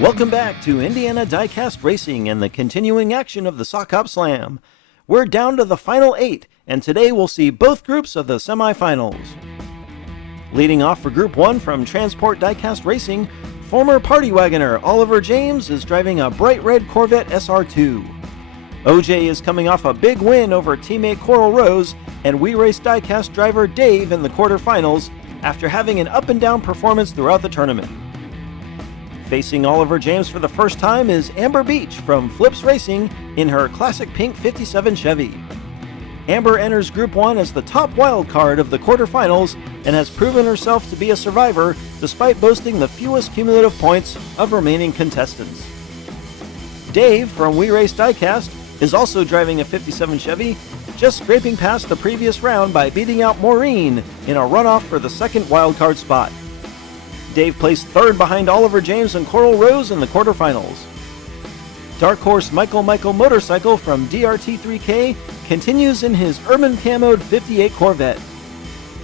Welcome back to Indiana Diecast Racing and the continuing action of the Sock Hop Slam. We're down to the final 8, and today we'll see both groups of the semifinals. Leading off for Group 1 from Transport Diecast Racing, former party wagoner Oliver James is driving a bright red Corvette SR2. OJ is coming off a big win over teammate Coral Rose and We Race Diecast driver Dave in the quarterfinals after having an up-and-down performance throughout the tournament. Facing Oliver James for the first time is Amber Beach from Flips Racing in her classic pink 57 Chevy. Amber enters Group 1 as the top wild card of the quarterfinals and has proven herself to be a survivor despite boasting the fewest cumulative points of remaining contestants. Dave from We Race Diecast is also driving a 57 Chevy, just scraping past the previous round by beating out Maureen in a runoff for the second wildcard spot. Dave placed third behind Oliver James and Coral Rose in the quarterfinals. Dark Horse Michael Motorcycle from DRT3K continues in his urban camoed 58 Corvette.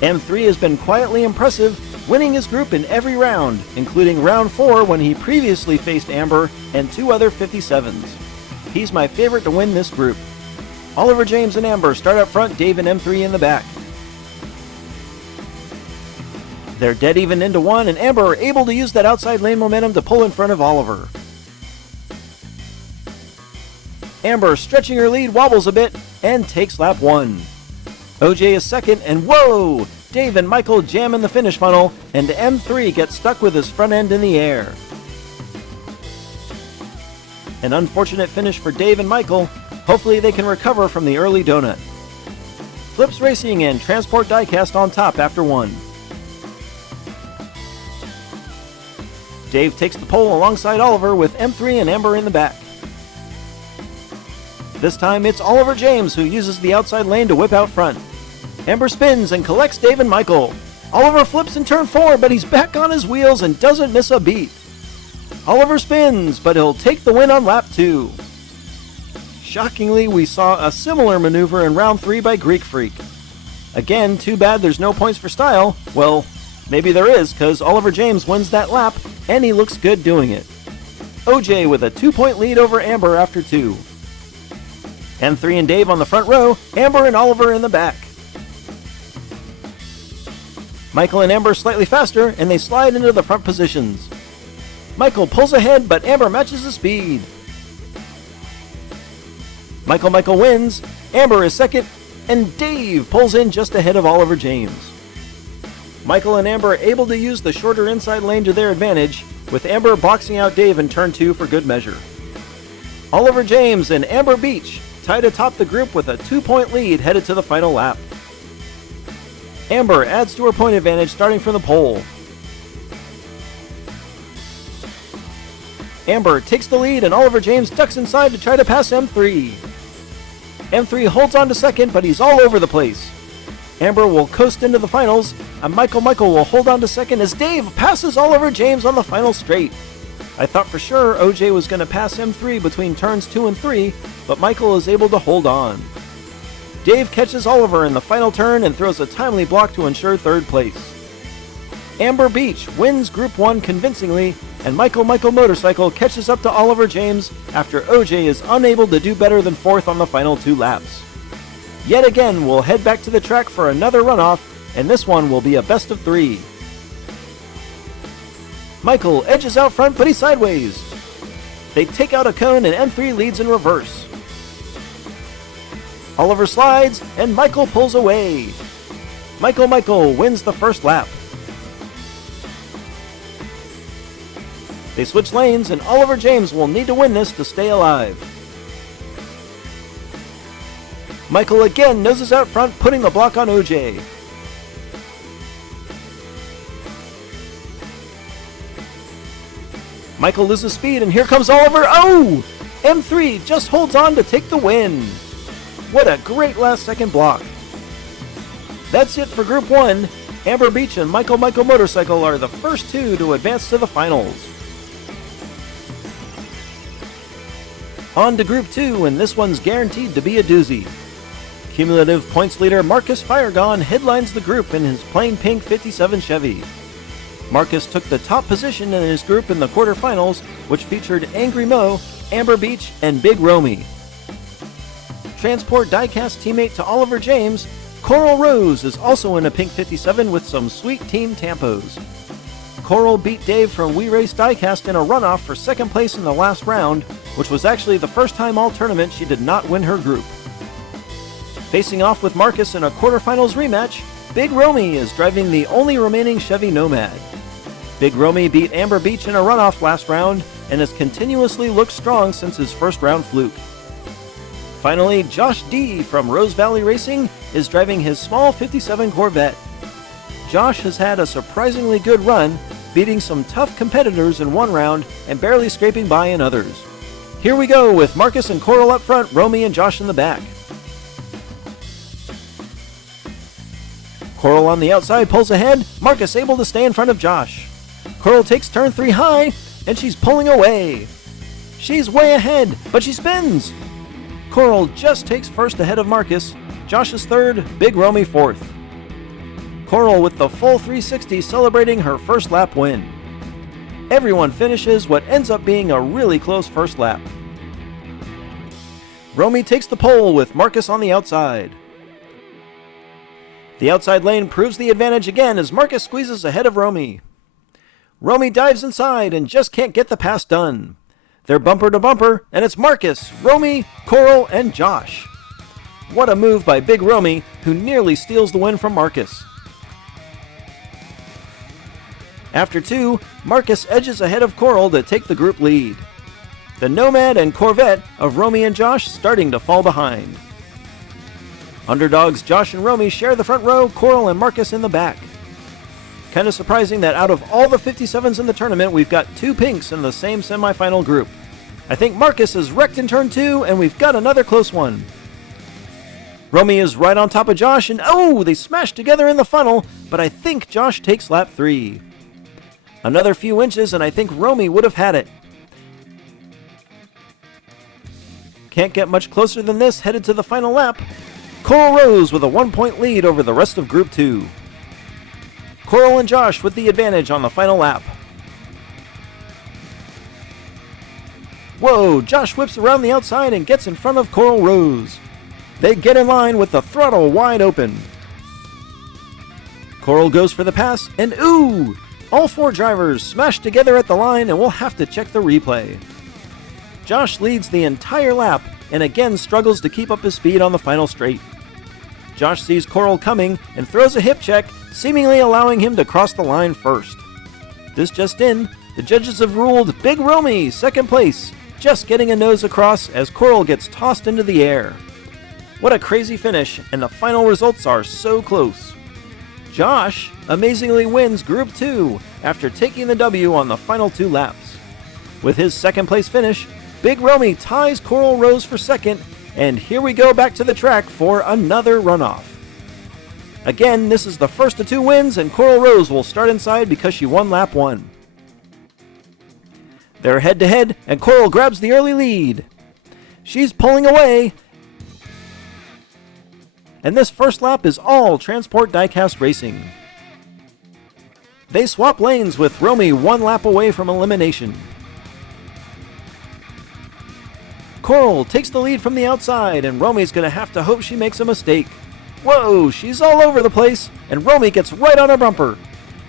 M3 has been quietly impressive, winning his group in every round, including round 4 when he previously faced Amber and 2 other 57s. He's my favorite to win this group. Oliver James and Amber start up front, Dave and M3 in the back. They're dead even into one, and Amber are able to use that outside lane momentum to pull in front of Oliver. Amber, stretching her lead, wobbles a bit and takes lap 1. OJ is second, and whoa! Dave and Michael jam in the finish funnel, and M3 gets stuck with his front end in the air. An unfortunate finish for Dave and Michael. Hopefully they can recover from the early donut. Flips Racing and Transport Diecast on top after 1. Dave takes the pole alongside Oliver with M3 and Amber in the back. This time it's Oliver James who uses the outside lane to whip out front. Amber spins and collects Dave and Michael. Oliver flips in turn 4, but he's back on his wheels and doesn't miss a beat. Oliver spins, but he'll take the win on lap 2. Shockingly, we saw a similar maneuver in round 3 by Greek Freak. Again, too bad there's no points for style. Well, maybe there is, because Oliver James wins that lap, and he looks good doing it. OJ with a 2-point lead over Amber after 2. M3 and Dave on the front row, Amber and Oliver in the back. Michael and Amber slightly faster, and they slide into the front positions. Michael pulls ahead, but Amber matches the speed. Michael wins, Amber is second, and Dave pulls in just ahead of Oliver James. Michael and Amber are able to use the shorter inside lane to their advantage, with Amber boxing out Dave in turn 2 for good measure. Oliver James and Amber Beach tied atop the group with a 2-point lead headed to the final lap. Amber adds to her point advantage starting from the pole. Amber takes the lead and Oliver James ducks inside to try to pass M3. M3 holds on to second, but he's all over the place. Amber will coast into the finals, and Michael will hold on to second as Dave passes Oliver James on the final straight. I thought for sure OJ was going to pass M3 between turns 2 and 3, but Michael is able to hold on. Dave catches Oliver in the final turn and throws a timely block to ensure third place. Amber Beach wins Group 1 convincingly, and Michael Motorcycle catches up to Oliver James after OJ is unable to do better than 4th on the final 2 laps. Yet again, we'll head back to the track for another runoff, and this one will be a best of 3. Michael edges out front, but he's sideways. They take out a cone, and M3 leads in reverse. Oliver slides, and Michael pulls away. Michael wins the first lap. They switch lanes, and Oliver James will need to win this to stay alive. Michael again noses out front, putting the block on OJ. Michael loses speed, and here comes Oliver. Oh! M3 just holds on to take the win. What a great last-second block. That's it for Group 1. Amber Beach and Michael Motorcycle are the first 2 to advance to the finals. On to Group 2, and this one's guaranteed to be a doozy. Cumulative points leader Marcus Firegon headlines the group in his plain pink 57 Chevy. Marcus took the top position in his group in the quarterfinals, which featured Angry Mo, Amber Beach, and Big Romy. Transport Diecast teammate to Oliver James, Coral Rose is also in a pink 57 with some sweet team tampos. Coral beat Dave from We Race Diecast in a runoff for second place in the last round, which was actually the first time all tournament she did not win her group. Facing off with Marcus in a quarterfinals rematch, Big Romy is driving the only remaining Chevy Nomad. Big Romy beat Amber Beach in a runoff last round and has continuously looked strong since his first round fluke. Finally, Josh D from Rose Valley Racing is driving his small 57 Corvette. Josh has had a surprisingly good run, beating some tough competitors in one round and barely scraping by in others. Here we go with Marcus and Coral up front, Romy and Josh in the back. Coral on the outside pulls ahead, Marcus able to stay in front of Josh. Coral takes turn 3 high, and she's pulling away. She's way ahead, but she spins. Coral just takes first ahead of Marcus. Josh is third, Big Romy fourth. Coral with the full 360 celebrating her first lap win. Everyone finishes what ends up being a really close first lap. Romy takes the pole with Marcus on the outside. The outside lane proves the advantage again as Marcus squeezes ahead of Romy. Romy dives inside and just can't get the pass done. They're bumper to bumper, and it's Marcus, Romy, Coral, and Josh. What a move by Big Romy, who nearly steals the win from Marcus. After 2, Marcus edges ahead of Coral to take the group lead. The Nomad and Corvette of Romy and Josh starting to fall behind. Underdogs Josh and Romy share the front row, Coral and Marcus in the back. Kind of surprising that out of all the 57s in the tournament, we've got 2 pinks in the same semifinal group. I think Marcus is wrecked in turn 2, and we've got another close one. Romy is right on top of Josh, and oh, they smash together in the funnel, but I think Josh takes lap 3. Another few inches, and I think Romy would have had it. Can't get much closer than this headed to the final lap. Coral Rose with a 1-point lead over the rest of Group 2. Coral and Josh with the advantage on the final lap. Whoa, Josh whips around the outside and gets in front of Coral Rose. They get in line with the throttle wide open. Coral goes for the pass, and ooh! All 4 drivers smash together at the line and we'll have to check the replay. Josh leads the entire lap and again struggles to keep up his speed on the final straight. Josh sees Coral coming and throws a hip check, seemingly allowing him to cross the line first. This just in, the judges have ruled Big Romy second place, just getting a nose across as Coral gets tossed into the air. What a crazy finish, and the final results are so close. Josh amazingly wins Group 2 after taking the W on the final 2 laps. With his second place finish, Big Romy ties Coral Rose for second, and here we go back to the track for another runoff. Again, this is the first of 2 wins, and Coral Rose will start inside because she won lap 1. They're head-to-head, and Coral grabs the early lead. She's pulling away, and this first lap is all Transport Diecast Racing. They swap lanes with Romy 1 lap away from elimination. Coral takes the lead from the outside, and Romy's gonna have to hope she makes a mistake. Whoa, she's all over the place, and Romy gets right on her bumper.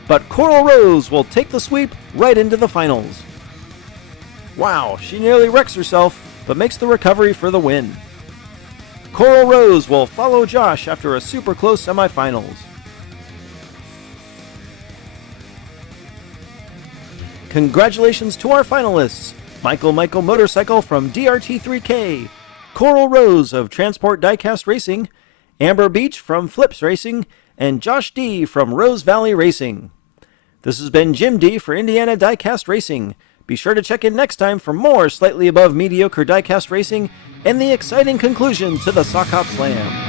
But Coral Rose will take the sweep right into the finals. Wow, she nearly wrecks herself, but makes the recovery for the win. Coral Rose will follow Josh after a super close semifinals. Congratulations to our finalists, Michael Motorcycle from DRT3K, Coral Rose of Transport Diecast Racing, Amber Beach from Flips Racing, and Josh D from Rose Valley Racing. This has been Jim D for Indiana Diecast Racing. Be sure to check in next time for more slightly above mediocre diecast racing and the exciting conclusion to the Sock Hop Slam.